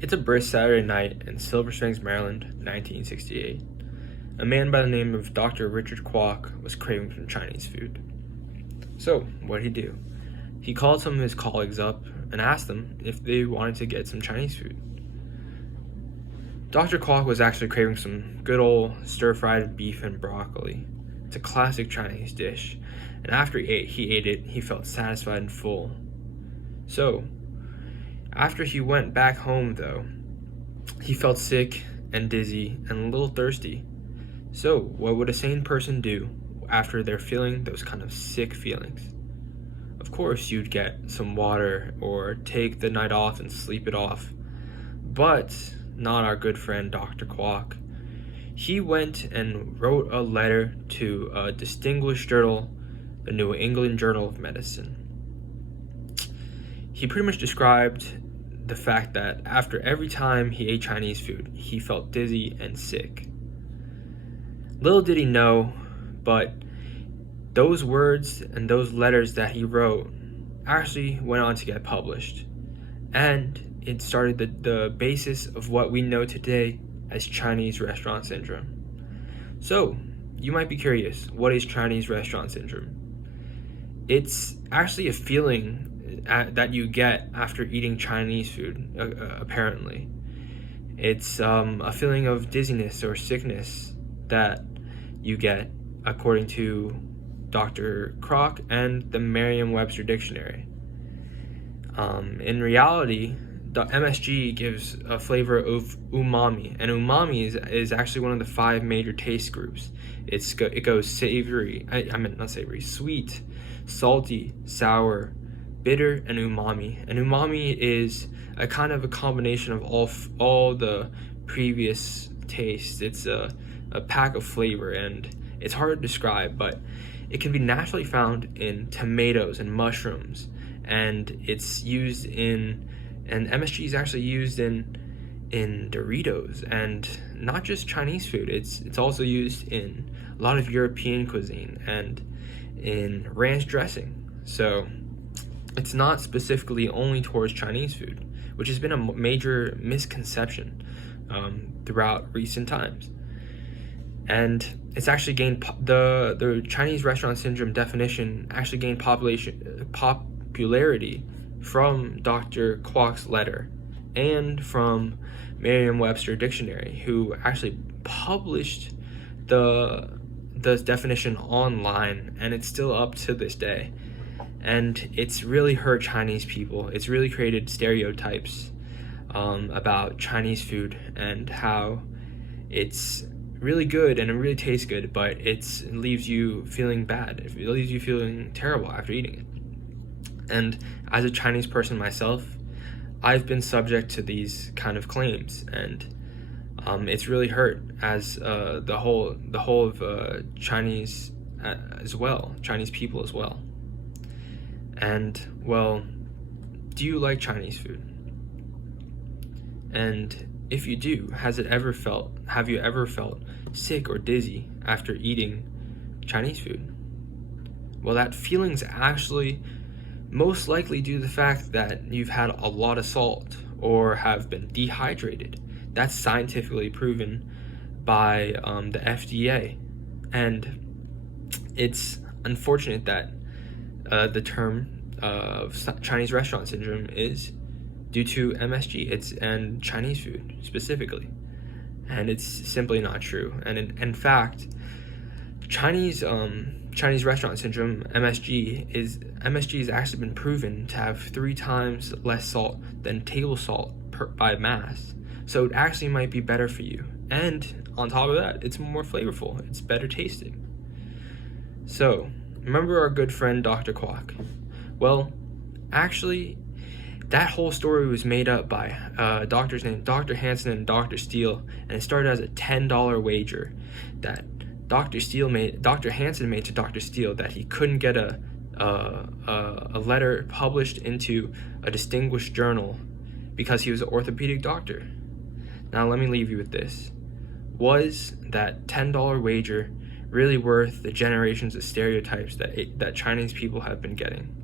It's a brisk Saturday night in Silver Springs, Maryland, 1968. A man by the name of Dr. Richard Kwok was craving some Chinese food. So, what did he do? He called some of his colleagues up and asked them if they wanted to get some Chinese food. Dr. Kwok was actually craving some good old stir-fried beef and broccoli. It's a classic Chinese dish, and after he ate it, he felt satisfied and full. So, after he went back home though, he felt sick and dizzy and a little thirsty. So, what would a sane person do after they're feeling those kind of sick feelings? Of course, you'd get some water or take the night off and sleep it off. But not our good friend Dr. Kwok. He went and wrote a letter to a distinguished journal, the New England Journal of Medicine. He pretty much described the fact that after every time he ate Chinese food, he felt dizzy and sick. Little did he know, but those words and those letters that he wrote actually went on to get published. And it started the basis of what we know today as Chinese restaurant syndrome. So, you might be curious, what is Chinese restaurant syndrome? It's actually a feeling that you get after eating Chinese food, apparently. It's a feeling of dizziness or sickness that you get, according to Dr. Kwok and the Merriam-Webster Dictionary. In reality, the MSG gives a flavor of umami, and umami is actually one of the 5 major taste groups. It goes savory, I meant not savory, sweet, salty, sour, bitter, and umami. And umami is a kind of a combination of all the previous tastes. It's a pack of flavor, and it's hard to describe, but it can be naturally found in tomatoes and mushrooms, and it's used and MSG is actually used in Doritos, and not just Chinese food. It's also used in a lot of European cuisine and in ranch dressing. So it's not specifically only towards Chinese food, which has been a major misconception throughout recent times. And it's actually gained the Chinese restaurant syndrome definition actually gained popularity from Dr. Kwok's letter and from Merriam-Webster Dictionary, who actually published the definition online, and it's still up to this day. And it's really hurt Chinese people. It's really created stereotypes about Chinese food and how it's really good and it really tastes good, but it leaves you feeling bad. It leaves you feeling terrible after eating it. And as a Chinese person myself, I've been subject to these kind of claims, and it's really hurt as the whole of Chinese as well, Chinese people as well. And well, do you like Chinese food? And if you do, have you ever felt sick or dizzy after eating Chinese food? Well, that feeling's actually most likely due to the fact that you've had a lot of salt or have been dehydrated. That's scientifically proven by the FDA. And it's unfortunate that the term of Chinese restaurant syndrome is due to MSG and Chinese food specifically. And it's simply not true. And in fact, Chinese restaurant syndrome, MSG has actually been proven to have 3 times less salt than table salt by mass. So it actually might be better for you. And on top of that, it's more flavorful. It's better tasting. So, remember our good friend Dr. Kwok? Well, actually, that whole story was made up by doctors named Dr. Hansen and Dr. Steele, and it started as a $10 wager that Dr. Hansen made to Dr. Steele that he couldn't get a letter published into a distinguished journal because he was an orthopedic doctor. Now let me leave you with this. Was that $10 wager really worth the generations of stereotypes that Chinese people have been getting?